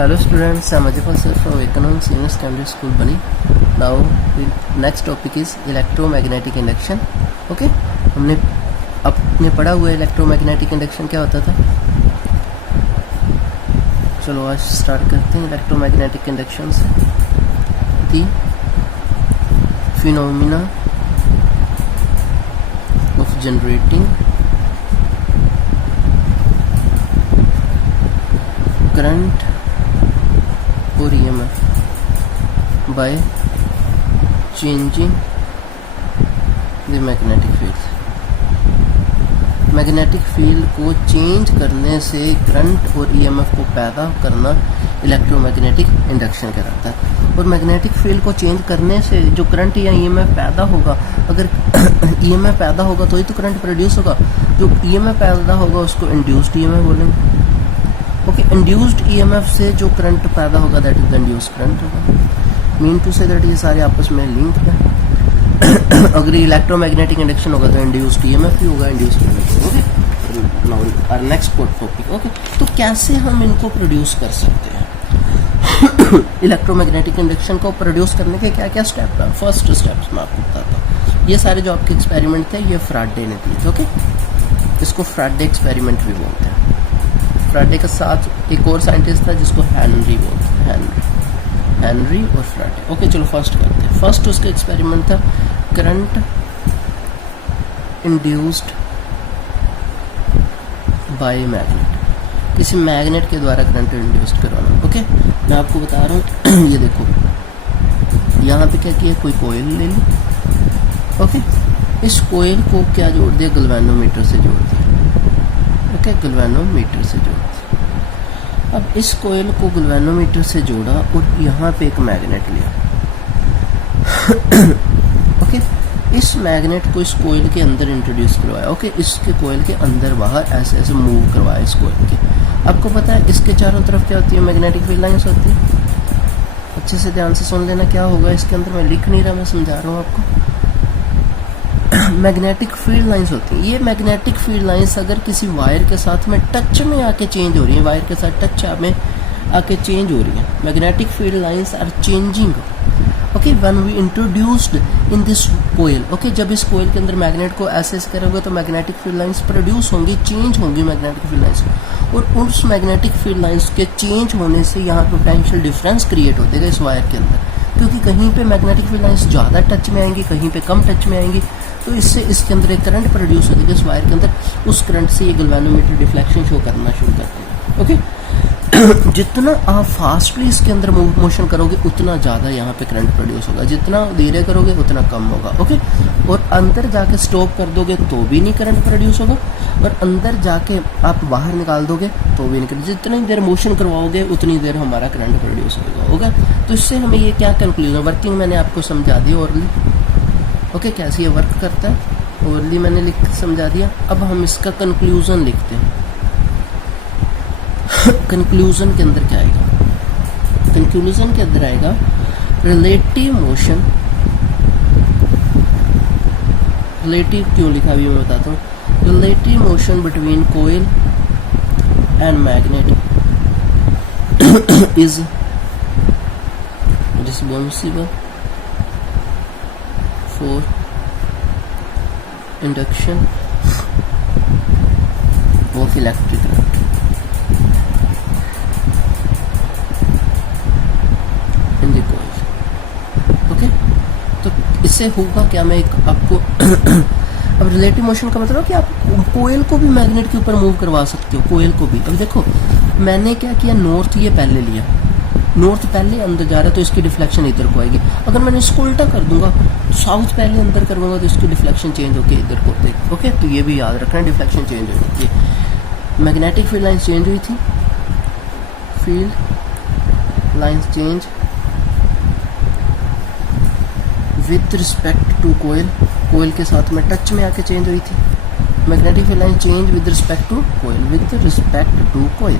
Hello students, I am Ajay sir from Economics Senior Secondary School Bani. Now the next topic is electromagnetic induction. Okay, हमने अपने पढ़ा हुआ electromagnetic induction क्या होता था. चलो आज स्टार्ट करते हैं इलेक्ट्रोमैग्नेटिक इंडक्शन से. दी फिनोमिना ऑफ जनरेटिंग करंट और EMF by changing the magnetic field. Magnetic field को चेंज करने से करंट और EMF को पैदा करना इलेक्ट्रोमैग्नेटिक इंडक्शन कहलाता है. और मैग्नेटिक फील्ड को चेंज करने से जो करंट या EMF पैदा होगा, अगर EMF पैदा होगा तो ही तो करंट प्रोड्यूस होगा. जो EMF पैदा होगा उसको इंड्यूस्ड EMF बोलेंगे. ओके, इंड्यूस्ड EMF से जो करंट पैदा होगा that is the induced current होगा. मीन टू से दैट ये सारे आपस में लिंक है. अगर इलेक्ट्रोमैग्नेटिक इंडक्शन होगा तो इंड्यूस्ड EMF भी होगा, induced current. Okay, now our next topic. Okay, तो कैसे हम इनको प्रोड्यूस कर सकते हैं. इलेक्ट्रोमैग्नेटिक इंडक्शन को प्रोड्यूस करने के क्या क्या स्टेप है. फर्स्ट स्टेप्स मैं आपको बताता हूँ. ये सारे जो आपके एक्सपेरिमेंट थे ये फ्राडे ने दिए. ओके, इसको फ्राडे एक्सपेरिमेंट भी बोलते हैं. फ्राडे के साथ एक और साइंटिस्ट था जिसको हेनरी बोलते हैं. हेनरी और फ्राडे. ओके, चलो फर्स्ट करते हैं. फर्स्ट उसका एक्सपेरिमेंट था करंट इंड्यूस्ड बाय मैग्नेट. किसी मैग्नेट के द्वारा करंट इंड्यूस्ड करवाना. ओके, मैं आपको बता रहा हूँ. ये देखो यहाँ पे क्या किया, कोई कोयल ले ली. ओके, इस कोयल को क्या जोड़ दिया, गैल्वेनोमीटर से जोड़ दिया. ओके, गैल्वेनोमीटर से जोड़ दिया. अब इस कोयल को गैल्वेनोमीटर से जोड़ा और यहाँ पे एक मैग्नेट लिया. ओके, इस मैग्नेट को इस कोयल के अंदर इंट्रोड्यूस करवाया. ओके, इसके कोयल के अंदर बाहर ऐसे ऐसे मूव करवाया इस कोयल के. आपको पता है इसके चारों तरफ क्या होती है, मैग्नेटिक फील्ड लाइंस होती है. अच्छे से ध्यान से सुन लेना क्या होगा इसके अंदर. मैं लिख नहीं रहा, मैं समझा रहा हूँ आपको. मैग्नेटिक फील्ड लाइंस होती हैं. ये मैग्नेटिक फील्ड लाइंस अगर किसी वायर के साथ में टच में आके चेंज हो रही है, वायर के साथ टच में आके चेंज हो रही है, magnetic field lines are changing. Okay, when we introduced in this coil. Okay, जब इस कोयल के अंदर मैग्नेट को ऐसे करोगे तो मैग्नेटिक फील्ड लाइंस प्रोड्यूस होंगी, चेंज होंगी मैग्नेटिक फील्ड लाइंस. और उस मैग्नेटिक फील्ड लाइंस के चेंज होने से यहाँ पोटेंशियल डिफरेंस क्रिएट हो जाएगा इस वायर के अंदर. क्योंकि कहीं पे मैग्नेटिक फील्ड लाइंस ज़्यादा टच में आएंगी, कहीं पे कम टच में आएंगी, तो इससे इसके अंदर एक करंट प्रोड्यूस हो जाएगा इस वायर के अंदर. उस करंट से ये गैल्वेनोमीटर डिफ्लेक्शन शो करना शुरू करते हैं. ओके, जितना आप फास्टली इसके अंदर मोशन करोगे उतना ज़्यादा यहाँ पे करंट प्रोड्यूस होगा, जितना धीरे करोगे उतना कम होगा. ओके, और अंदर जाके स्टॉप कर दोगे तो भी नहीं करंट प्रोड्यूस होगा, और अंदर जाके आप बाहर निकाल दोगे तो भी नहीं करंट. जितनी देर मोशन करवाओगे उतनी देर हमारा करंट प्रोड्यूस होगा. ओके, तो इससे हमें ये क्या कंक्लूजन, वर्किंग मैंने आपको समझा दी ओरली. ओके, कैसे ये वर्क करता है ओरली मैंने लिख समझा दिया. अब हम इसका कंक्लूजन लिखते हैं. कंक्लूजन के अंदर क्या आएगा, कंक्लूजन के अंदर आएगा रिलेटिव मोशन. रिलेटिव क्यों लिखा अभी मैं बताता हूँ. Relative motion between coil and magnet is responsible for induction of electric current. Okay, तो इससे होगा क्या, मैं एक आपको अब रिलेटिव मोशन का मतलब कि आप कोयल को भी मैग्नेट के ऊपर मूव करवा सकते हो, कोयल को भी. अब देखो मैंने क्या किया, नॉर्थ ये पहले लिया, नॉर्थ पहले अंदर जा रहा है तो इसकी डिफ्लेक्शन इधर को आएगी. अगर मैंने इसको उल्टा कर दूंगा, साउथ पहले अंदर करूंगा तो इसकी डिफ्लेक्शन चेंज होकर इधर को होती. ओके, तो ये भी याद रखना, डिफ्लेक्शन चेंज हो जाती है. मैग्नेटिक फील्ड लाइन्स चेंज हुई थी, field lines change with respect to coil. Coil के साथ में टच में आके चेंज हुई थी. Magnetic field line change with respect to coil, with respect to coil.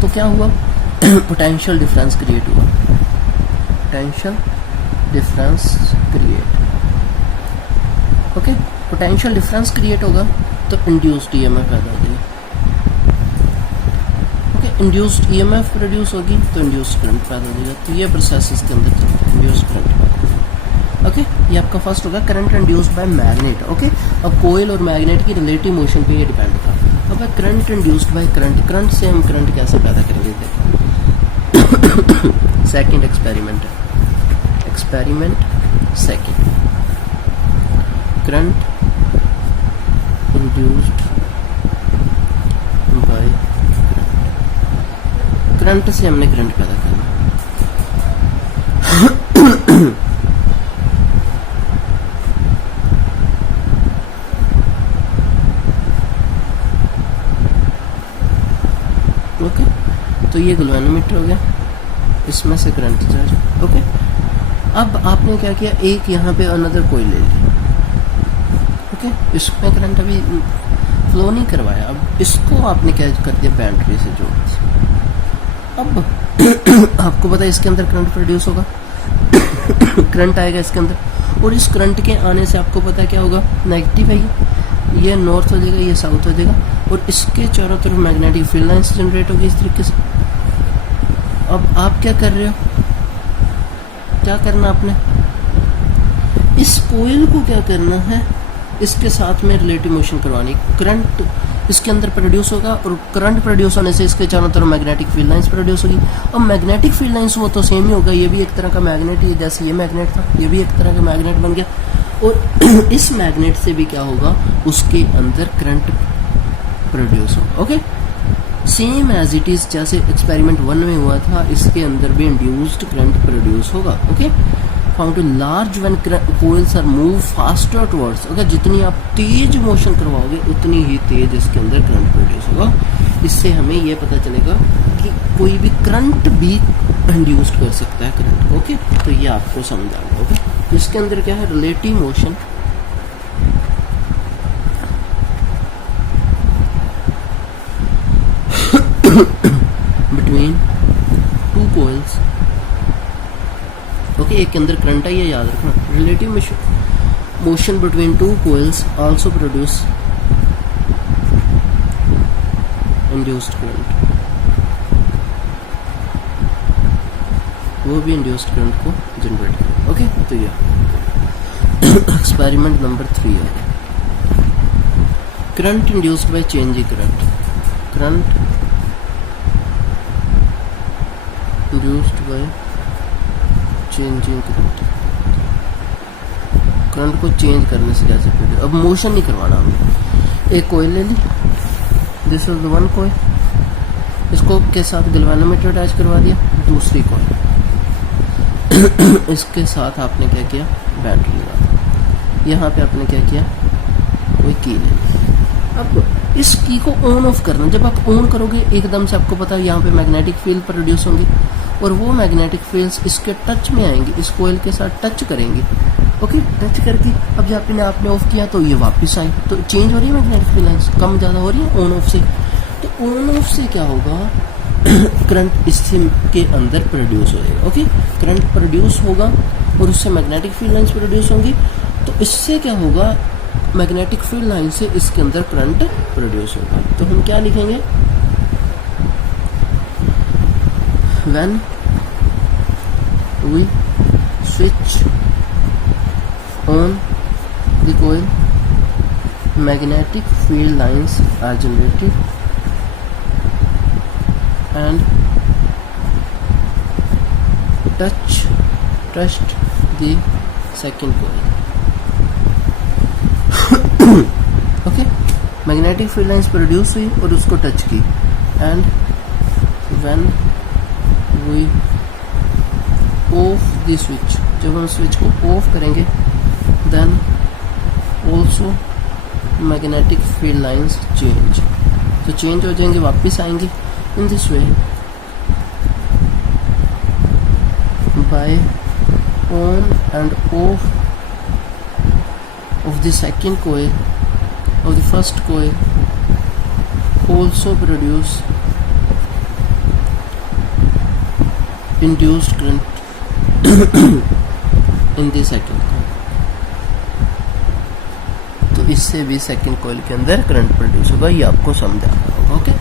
तो क्या हुआ, पोटेंशियल डिफरेंस क्रिएट हुआ. Potential difference create. Okay, potential difference create होगा तो इंड्यूस्ड ईएमएफ पैदा होगी. ओके, इंड्यूस्ड ईएमएफ प्रोड्यूस होगी तो इंड्यूस्ड करंट पैदा हो जाएगा। तो ये प्रोसेस इसके अंदर चलता है, इंड्यूस्ड करंट। ओके, ये आपका फर्स्ट होगा current induced by magnet. Okay, अब कोयल और मैग्नेट की रिलेटिव मोशन पे ये डिपेंड करता है। अब current induced by current, current से हम करंट कैसे पैदा करेंगे देखो। सेकंड एक्सपेरिमेंट है, experiment second, current induced by current से हमने करंट पैदा करना। ओके, तो ये गैल्वेनोमीटर हो गया, इसमें से करंट चार्ज। ओके, अब आपने क्या किया, एक यहाँ पे अनदर कोयल ले ली। ओके, इसमें करंट अभी फ्लो नहीं करवाया, अब इसको आपने क्या कर दिया, बैटरी से जोड़ दिया। अब आपको पता है इसके अंदर करंट प्रोड्यूस होगा, करंट आएगा इसके अंदर, और इस करंट के आने से आपको पता है क्या होगा, नेगेटिव है, ये नॉर्थ हो जाएगा, ये साउथ हो जाएगा, और इसके चारों तरफ मैग्नेटिक फील्ड लाइंस जनरेट होगी इस तरीके से। अब आप क्या कर रहे हो, क्या करना आपने, इस कोयल को क्या करना है, इसके साथ में रिलेटिव मोशन करवानी। करंट इसके अंदर प्रोड्यूस होगा, और करंट प्रोड्यूस होने से इसके चारों तरफ मैग्नेटिक फील्ड लाइंस प्रोड्यूस होगी। और मैग्नेटिक फील्ड लाइंस वो तो सेम ही होगा, ये भी एक तरह का मैग्नेट ही, जैसे ये मैग्नेट था, ये भी एक तरह का मैग्नेट बन गया। और इस मैग्नेट से भी क्या होगा, उसके अंदर करंट प्रोड्यूस होगा। Okay, same as it is जैसे एक्सपेरिमेंट 1 में हुआ था, इसके अंदर भी इंड्यूस्ड करंट प्रोड्यूस होगा। Okay, found to large when coils are move faster towards. अगर जितनी आप तेज मोशन करवाओगे उतनी ही तेज इसके अंदर करंट प्रोड्यूस होगा। इससे हमें यह पता चलेगा कि कोई भी करंट भी इंड्यूस्ड कर सकता है करंट। ओके, तो ये आपको समझाना। ओके, तो इसके अंदर क्या है, relative motion between two coils. Okay, एक के अंदर करंट है, ये याद रखना। Relative motion between two coils also produce induced current, वो भी इंड्यूस्ड करंट को जनरेट करेगा। ओके, तो ये एक्सपेरिमेंट नंबर 3 है, current induced by changing current. Current induced by changing current, current को चेंज करने से कैसे प्रोड्यूस। अब मोशन नहीं करवाना हमें, एक कोयल ले ली, दिस इज वन कोयल, इसको के साथ गैल्वेनोमीटर अटैच करवा दिया, दूसरी कोयल इसके साथ आपने क्या किया, बैटरी लगा दी, यहाँ पे आपने क्या किया, कोई की ले ली। अब इस की को ऑन ऑफ करना, जब आप ऑन करोगे एकदम से आपको पता है यहाँ पे मैग्नेटिक फील्ड प्रोड्यूस होंगी, और वो मैग्नेटिक फील्ड्स इसके टच में आएंगी, इस कोयल के साथ टच करेंगे। ओके, टच करके अब जब आपने ऑफ किया तो ये वापस आई, तो चेंज हो रही है मैग्नेटिक फील्ड लाइंस, कम ज़्यादा हो रही है ऑन ऑफ से। तो ऑन ऑफ से क्या होगा, करंट इससे के अंदर प्रोड्यूस हो जाएगा। ओके, करंट प्रोड्यूस होगा और उससे मैग्नेटिक फील्ड लाइंस प्रोड्यूस होंगी, तो इससे क्या होगा, मैग्नेटिक फील्ड लाइन से इसके अंदर करंट प्रोड्यूस होगा। तो हम क्या लिखेंगे, when we switch on the coil, magnetic field lines are generated and touched the second coil. Okay, magnetic field lines produce हुई और उसको टच की, and when we off the switch, जब हम स्विच को ऑफ करेंगे, then also magnetic field lines change, तो change हो जाएंगे, वापस आएंगे। in this way, by on and off of the second coil of the first coil also produce induced current in the second coil। तो इससे भी second coil के अंदर करंट प्रोड्यूस होगा, ये आपको समझाना होगा। ओके,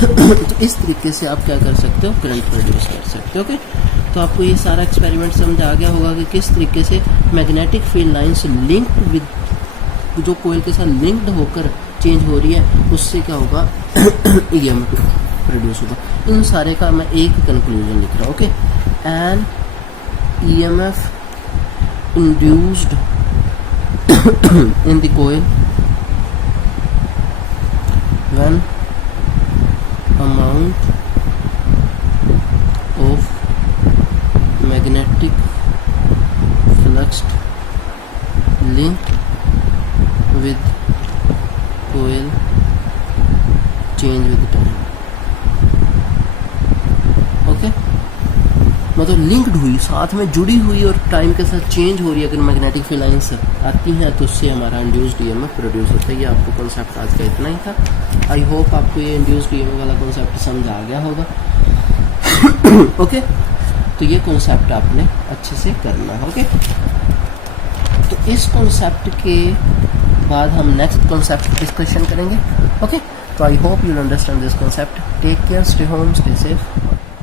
तो इस तरीके से आप क्या कर सकते हो, करंट प्रोड्यूस कर सकते हो। ओके, तो आपको ये सारा एक्सपेरिमेंट समझ आ गया होगा कि किस तरीके से magnetic field lines linked with, जो कोयल के साथ लिंक्ड होकर चेंज हो रही है, उससे क्या होगा, ईएमएफ प्रोड्यूस होगा। इन सारे का मैं एक कंक्लूजन लिख रहा हूँ। Okay, an EMF induced in the coil when amount of magnetic flux linked with coil change with time। Okay, मतलब लिंक्ड हुई, साथ में जुड़ी हुई और टाइम के साथ चेंज हो रही है। अगर मैग्नेटिक फील्ड लाइंस आती हैं तो उससे हमारा इंड्यूस्ड ईएमएफ प्रोड्यूस होता है। ये आपको कॉन्सेप्ट आज का इतना ही था। आई होप आपको ये इंड्यूस्ड ईएमएफ वाला कॉन्सेप्ट समझ आ गया होगा। ओके, तो ये कॉन्सेप्ट आपने अच्छे से करना है। ओके, तो इस कॉन्सेप्ट के बाद हम नेक्स्ट कॉन्सेप्ट डिस्कशन करेंगे। ओके, तो I hope you understand this concept. Take care, stay home, stay safe.